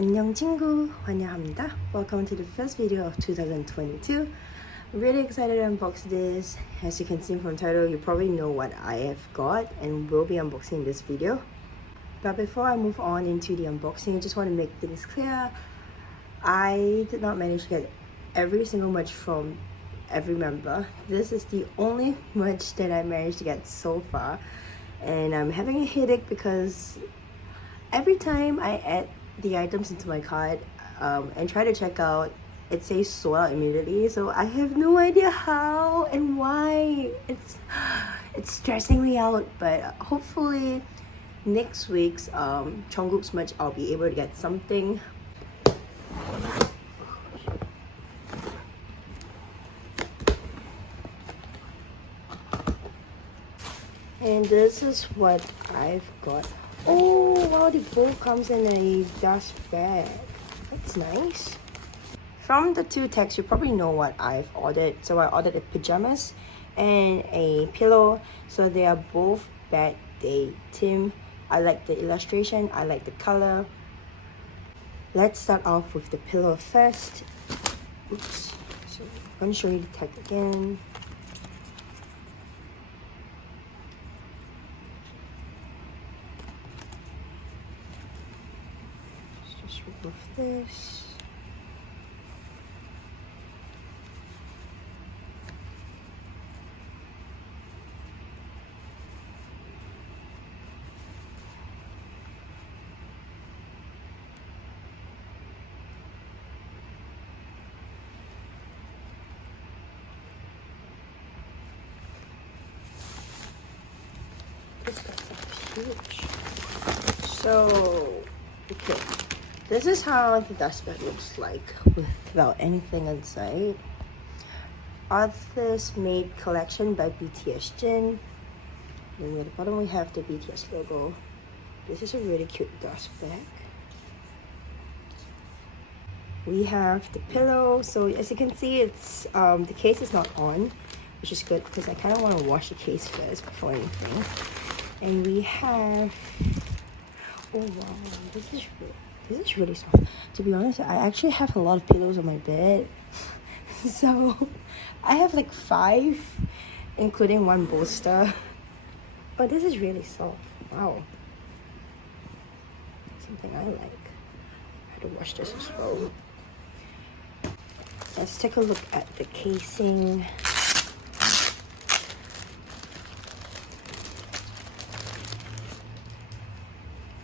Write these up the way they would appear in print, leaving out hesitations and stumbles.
안녕 친구, 환영합니다. Welcome to the first video of 2022. I'm really excited to unbox this. As you can see from the title, you probably know what I have got and will be unboxing in this video. But before I move on into the unboxing, I just want to make things clear. I did not manage to get every single merch from every member. This is the only merch that I managed to get so far. And I'm having a headache because every time I add the items into my cart and try to check out, it says sold out immediately. So I have no idea how and why. It's stressing me out. But hopefully next week's Jungkook's merch, I'll be able to get something. And this is what I've got. Oh wow, the bowl comes in a dust bag. That's nice. From the two tags, you probably know what I've ordered. So I ordered a pajamas and a pillow. So they are both bad day theme. I like the illustration, I like the color. Let's start off with the pillow first. Oops. So I'm going to show you the tag again. Just remove this. This guy's huge. So, okay. This is how the dust bag looks like without anything inside. Arthur's Made Collection by BTS Jin. And at the bottom we have the BTS logo. This is a really cute dust bag. We have the pillow. So as you can see, it's the case is not on, which is good because I kind of want to wash the case first before anything. And we have, oh wow, this is really soft. To be honest, I actually have a lot of pillows on my bed. So I have like 5, including one bolster. But this is really soft. Wow. Something I like. I had to wash this as well. Let's take a look at the casing.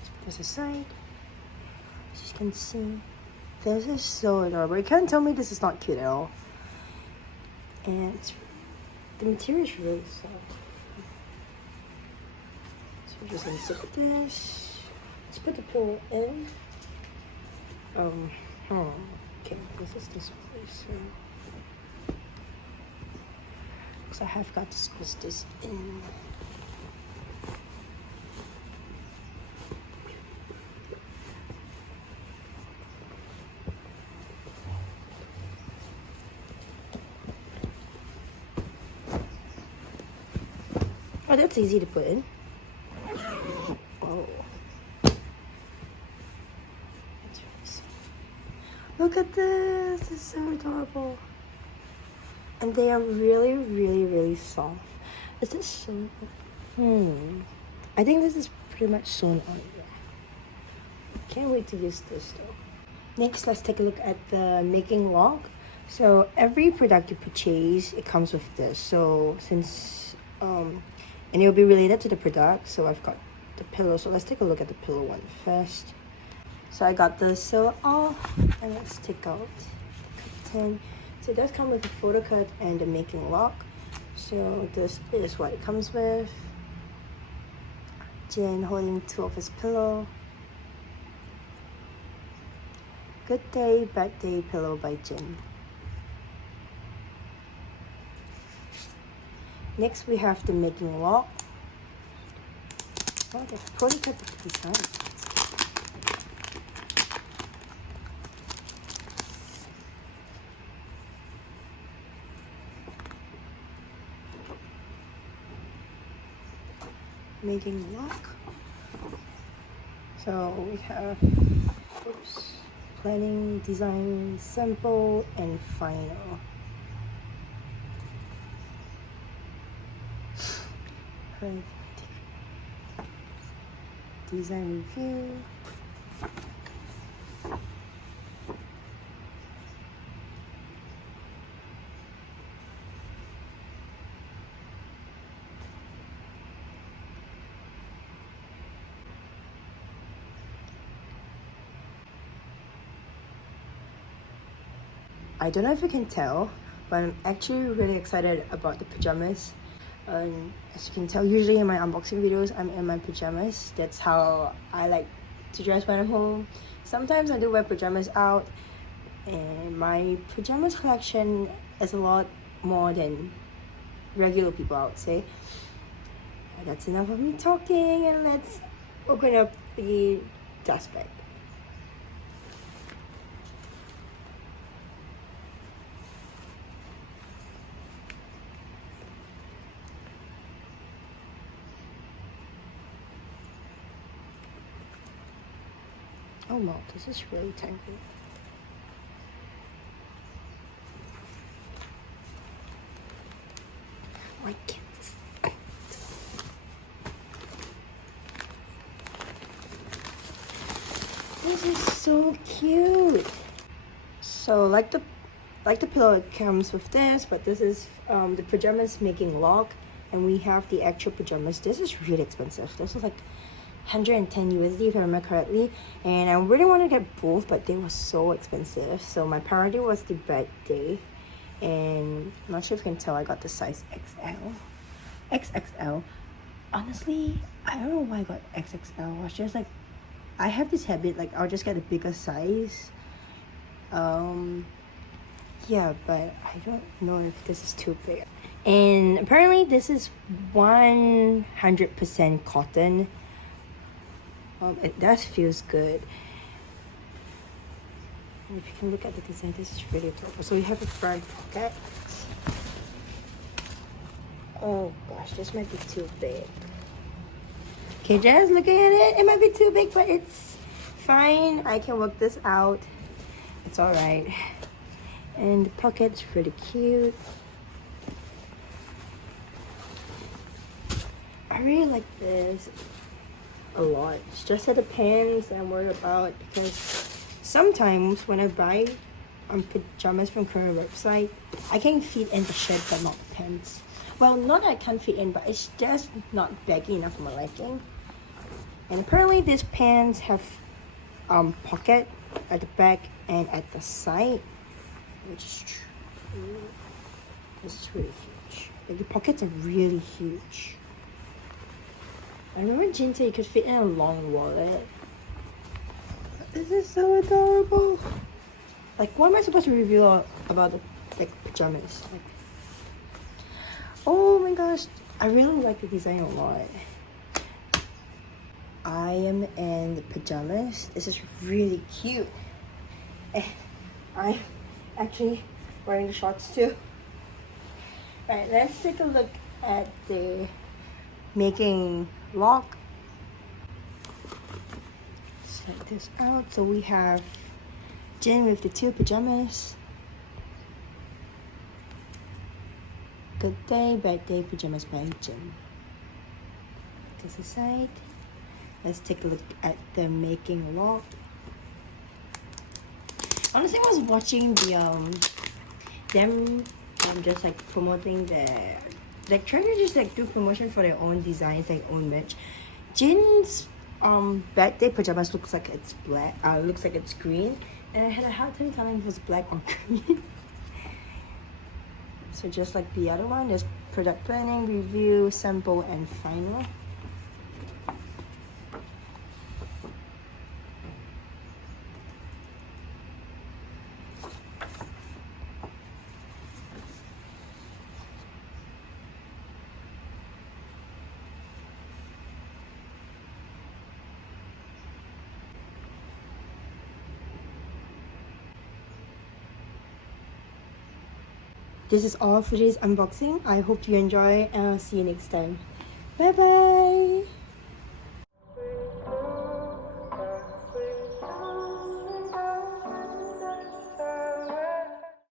Let's put this aside. As you can see, this is so adorable. You can't tell me this is not cute at all. And the material is really soft. So we're just gonna zip this. Let's put the pillow in. Okay, this is this place. So I have got to squeeze this in. Oh, that's easy to put in. Oh. Look at this, it's so adorable. And they are really, really, really soft. Is this sewn? I think this is pretty much sewn on. Can't wait to use this though. Next, let's take a look at the making log. So every product you purchase, it comes with this. So since and it will be related to the product. So I've got the pillow. So let's take a look at the pillow one first. So I got the seal off, and let's take out the curtain. So it does come with a photo cut and the making lock. So this is what it comes with. Jin holding 2 of his pillow. Good Day, Bad Day pillow by Jin. Next we have the making lock. Oh, the photo cut is design. Making lock. So we have, oops. planning, design, simple, and final. Design review. I don't know if you can tell, but I'm actually really excited about the pajamas. As you can tell, usually in my unboxing videos, I'm in my pajamas. That's how I like to dress when I'm home. Sometimes I do wear pajamas out, and my pajamas collection is a lot more than regular people, I would say. That's enough of me talking, and let's open up the dust bag. Oh no, this is really tangled. My kids. This is so cute. So like the pillow, it comes with this, but this is the pajamas making lock, and we have the actual pajamas. This is really expensive. This is like 110 USD if I remember correctly, and I really wanted to get both, but they were so expensive. So my priority was the birthday, and I'm not sure if you can tell, I got the size XXL. Honestly, I don't know why I got XXL. I was just like, I have this habit, like I'll just get a bigger size. Yeah, but I don't know if this is too big. And apparently this is 100% cotton. It does feels good. And if you can look at the design, this is really adorable. So we have a front pocket. Oh gosh, this might be too big. Okay, just looking at it, it might be too big, but it's fine. I can work this out. It's alright. And the pocket's really cute. I really like this a lot. It's just that the pants I'm worried about, because sometimes when I buy pajamas from Korean website, I can fit in the shirt but not the pants. Well, not that I can't fit in, but it's just not baggy enough for my liking. And apparently these pants have pocket at the back and at the side, which is true. This is really huge. Like the pockets are really huge. I remember Jin said you could fit in a long wallet. This is so adorable. Like, what am I supposed to reveal about the pajamas? Like, oh my gosh, I really like the design a lot. I am in the pajamas. This is really cute. And I'm actually wearing the shorts too. Alright, let's take a look at the making lock. Set this out. So we have Jin with the two pajamas. Good day, bad day, pajamas by Jin. This aside, let's take a look at the making lock. Honestly, I was watching the them just like promoting their, like trying to just like do promotion for their own designs, their own merch. Jin's birthday pajamas looks like it's black. Looks like it's green, and I had a hard time telling if it was black or green. So just like the other one, there's product planning, review, sample, and final. This is all for today's unboxing. I hope you enjoy, and I'll see you next time. Bye bye!